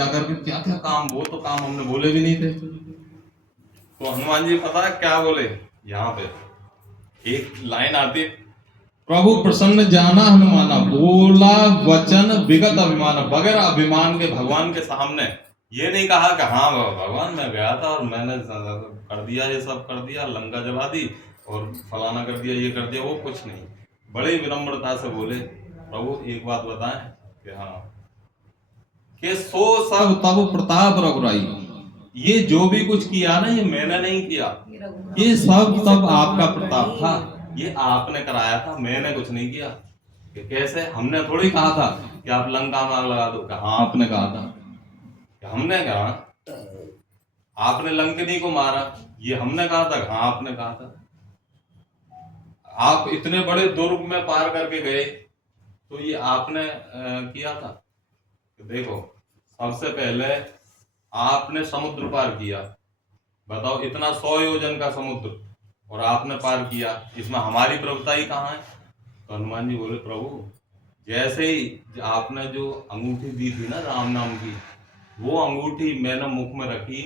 जाकर के क्या क्या काम, वो तो काम हमने बोले भी नहीं थे। तो हनुमान जी पता है क्या बोले, यहाँ पे एक लाइन आती है, प्रभु प्रसन्न जाना हनुमाना, बोला वचन विगत अभिमान, बगैर अभिमान के भगवान के सामने। ये नहीं कहा कि हाँ भगवान मैं गया था और मैंने कर दिया, ये सब कर दिया, लंका जला दी और फलाना कर दिया, ये कर दिया, वो कुछ नहीं। बड़ी विनम्रता से बोले, प्रभु एक बात बताएं कि हाँ, कि सो सब तब प्रताप रघुराई, ये जो भी कुछ किया ना ये मैंने नहीं किया, ये सब तब आपका प्रताप था, ये आपने कराया था, मैंने कुछ नहीं किया। कि कैसे, हमने थोड़ी कहा था कि आप लंका में आग लगा दो, हाँ आपने कहा था। कि हमने कहा आपने लंकनी को मारा, ये हमने कहा था, हाँ आपने कहा था। आप इतने बड़े दुर्ग में पार करके गए, तो ये आपने किया था। देखो सबसे पहले आपने समुद्र पार किया, बताओ इतना 100 योजन का समुद्र, और आपने पार किया, इसमें हमारी प्रभुताई कहाँ है? तो हनुमान जी बोले, प्रभु जैसे ही आपने जो अंगूठी दी थी ना राम नाम की, वो अंगूठी मैंने मुख में रखी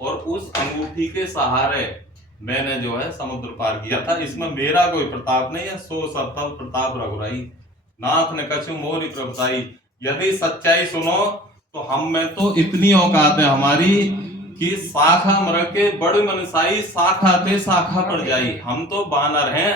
और उस अंगूठी के सहारे मैंने जो है समुद्र पार किया था, इसमें मेरा कोई प्रताप नहीं है। सो सब तब प्रताप रघुराई, नाथ ने कछु मोरी प्रभुताई। यदि सच्चाई सुनो तो हम में तो इतनी औकात है हमारी कि शाखा मर के बड़ मनसाई, शाखा थे शाखा पर जाई। हम तो बानर हैं,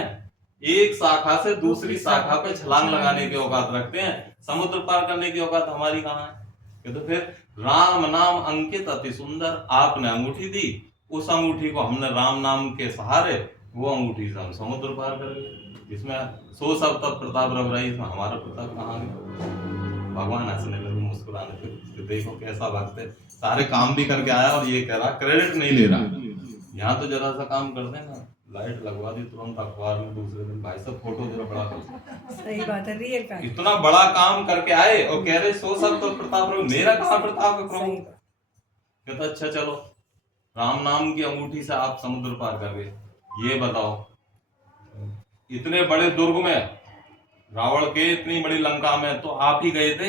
एक शाखा से दूसरी शाखा पे छलांग लगाने की औकात रखते हैं, समुद्र पार करने की औकात हमारी कहाँ है? तो फिर राम नाम अंकित अति सुंदर, आपने अंगूठी दी, उस अंगूठी को हमने राम नाम के सहारे, वो अंगूठी से हम समुद्र पार कर गए। इसमें सो सब तब प्रताप रघुराई, इसमें हमारा प्रताप कहाँ गया? भगवान हंसने लगे, मुस्कुराने लगे, देखो कैसा भक्त है, सारे काम भी करके आया और ये कह रहा क्रेडिट नहीं ले रहा। यहाँ तो जरा सा काम कर देना, लाइट लगवा दी तुरंत अखबार में, दूसरे दिन भाई सब फोटो जरा बड़ा कर। सही बात है, रियल का इतना बड़ा काम करके आए और कह रहे सो सब तो प्रताप, मेरा कहाँ प्रताप है प्रभु? कहता अच्छा चलो, राम नाम की अंगूठी से आप समुद्र पार कर गए, ये बताओ इतने बड़े दुर्ग में, रावण के इतनी बड़ी लंका में तो आप ही गए थे,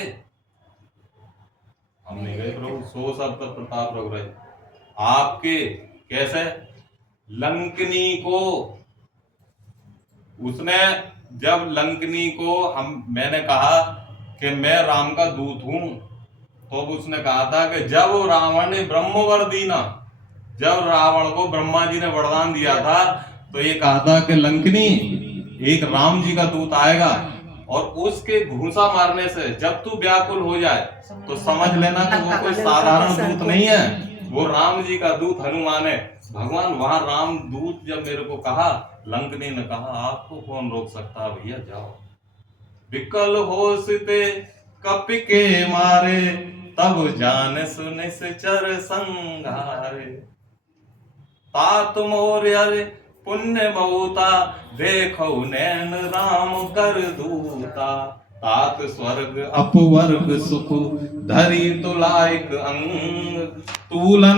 हम नहीं गए प्रभु। सो सब तब प्रताप रघुराई, आपके कैसे लंकनी को, उसने जब लंकनी को मैंने कहा कि मैं राम का दूत हूं, तो उसने कहा था कि जब रावण ने ब्रह्म वर दीना, जब रावण को ब्रह्मा जी ने वरदान दिया था, तो ये कहा था कि लंकनी एक राम जी का दूत आएगा और उसके घूसा मारने से जब तू व्याकुल हो जाए तो समझ लेना कि वो कोई साधारण दूत नहीं है, वो राम जी का दूत हनुमान है। भगवान वहां राम दूत जब मेरे को कहा, लंकनी ने कहा आपको कौन रोक सकता भैया, जाओ। विकल हो सिते कपि के मारे, तब जान सुन से चर संघारे। तात मोर अरे पुण्य बहुता, देखो नैन राम कर दूता। तात स्वर्ग अपवर्ग सुख, धरी तुलाइक अंग, तूलन